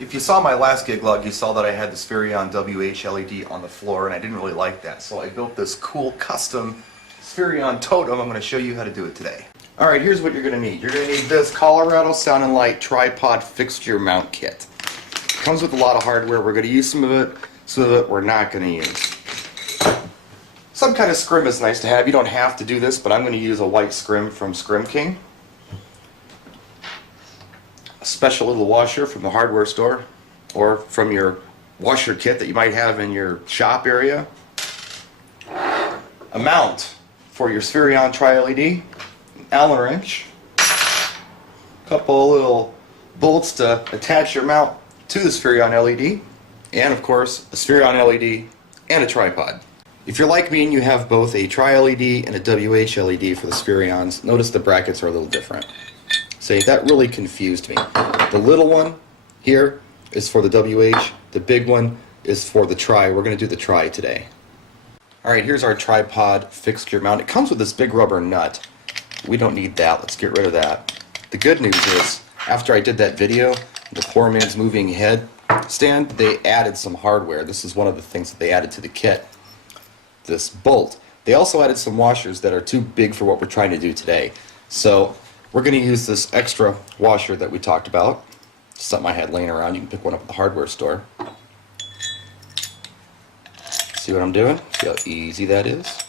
If you saw my last gig log, you saw that I had the Spherion WH LED on the floor, and I didn't really like that. So I built this cool custom Spherion totem. I'm going to show you how to do it today. Alright, here's what you're going to need. You're going to need this Colorado Sound and Light tripod fixture mount kit. It comes with a lot of hardware. We're going to use some of it, some of it we're not going to use. Some kind of scrim is nice to have. You don't have to do this, but I'm going to use a white scrim from Scrim King. A special little washer from the hardware store or from your washer kit that you might have in your shop area. A mount for your Spherion Tri-LED, an Allen wrench, a couple little bolts to attach your mount to the Spherion LED, and of course a Spherion LED and a tripod. If you're like me and you have both a Tri-LED and a WH LED for the Spherions, notice the brackets are a little different. See, that really confused me. The little one here is for the WH, the big one is for the Tri. We're going to do the Tri today. Alright, here's our tripod fixture mount. It comes with this big rubber nut. We don't need that. Let's get rid of that. The good news is, after I did that video, the poor man's moving head stand, they added some hardware. This is one of the things that they added to the kit. This bolt. They also added some washers that are too big for what we're trying to do today. So we're going to use this extra washer that we talked about. Something I had laying around. You can pick one up at the hardware store. See what I'm doing? See how easy that is?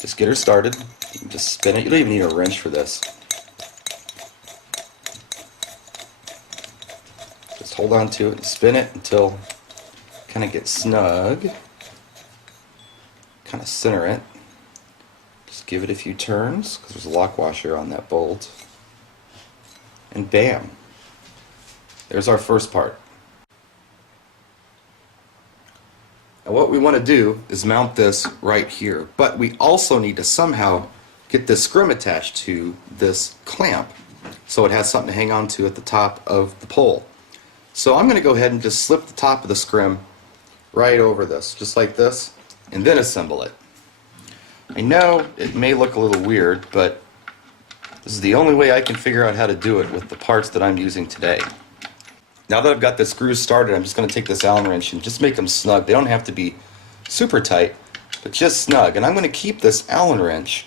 Just get her started. You can just spin it. You don't even need a wrench for this. Just hold on to it and spin it until it kind of gets snug. Kind of center it. Just give it a few turns because there's a lock washer on that bolt. And bam! There's our first part. Now what we want to do is mount this right here, but we also need to somehow get this scrim attached to this clamp so it has something to hang on to at the top of the pole. So I'm going to go ahead and just slip the top of the scrim right over this, just like this, and then assemble it. I know it may look a little weird, but this is the only way I can figure out how to do it with the parts that I'm using today. Now that I've got the screws started, I'm just going to take this Allen wrench and just make them snug. They don't have to be super tight, but just snug. And I'm going to keep this Allen wrench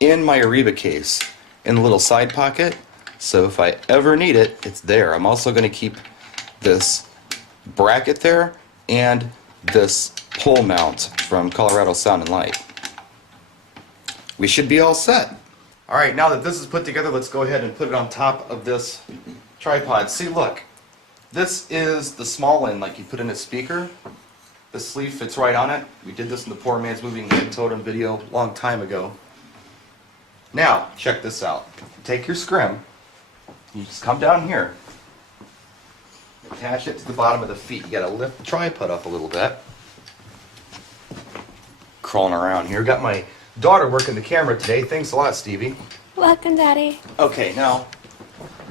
in my Ariba case in the little side pocket, so if I ever need it, it's there. I'm also going to keep this bracket there and this pole mount from Colorado Sound and Light. We should be all set. Alright, now that this is put together, let's go ahead and put it on top of this tripod. See, look. This is the small end, like you put in a speaker. The sleeve fits right on it. We did this in the Poor Man's Moving Head Totem video a long time ago. Now, check this out. Take your scrim, you just come down here, attach it to the bottom of the feet. You gotta lift the tripod up a little bit. Crawling around here. Got my daughter working the camera today. Thanks a lot, Stevie. Welcome, Daddy. Okay, now,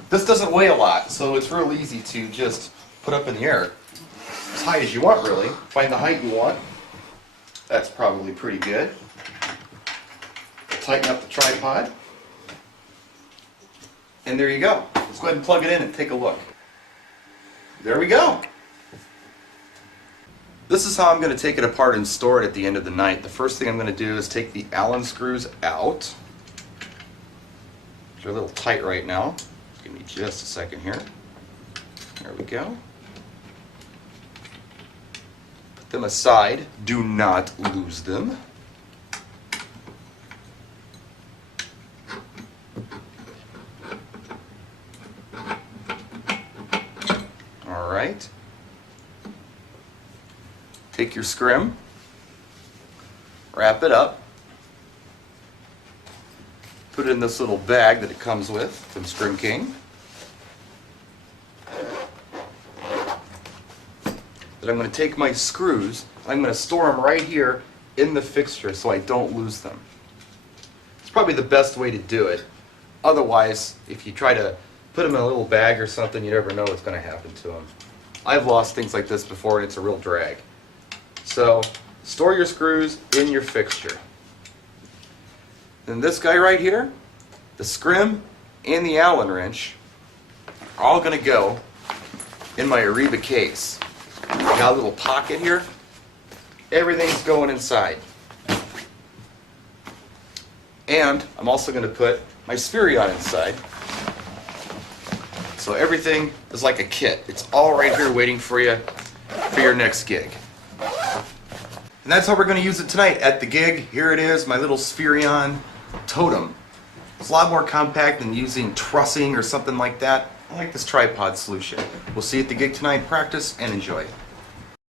this doesn't weigh a lot, so it's real easy to just put up in the air. As high as you want, really. Find the height you want. That's probably pretty good. Tighten up the tripod. And there you go. Let's go ahead and plug it in and take a look. There we go. This is how I'm going to take it apart and store it at the end of the night. The first thing I'm going to do is take the Allen screws out. They're a little tight right now. Give me just a second here. There we go. Put them aside. Do not lose them. Alright. Take your scrim, wrap it up, put it in this little bag that it comes with from Scrim King. Then I'm going to take my screws, I'm going to store them right here in the fixture so I don't lose them. It's probably the best way to do it. Otherwise, if you try to put them in a little bag or something, you never know what's going to happen to them. I've lost things like this before and it's a real drag. So, store your screws in your fixture. Then this guy right here, the scrim and the Allen wrench are all going to go in my Ariba case. Got a little pocket here. Everything's going inside. And I'm also going to put my Spherion inside. So everything is like a kit. It's all right here waiting for you for your next gig. And that's how we're going to use it tonight at the gig. Here it is, my little Spherion totem. It's a lot more compact than using trussing or something like that. I like this tripod solution. We'll see you at the gig tonight. Practice and enjoy.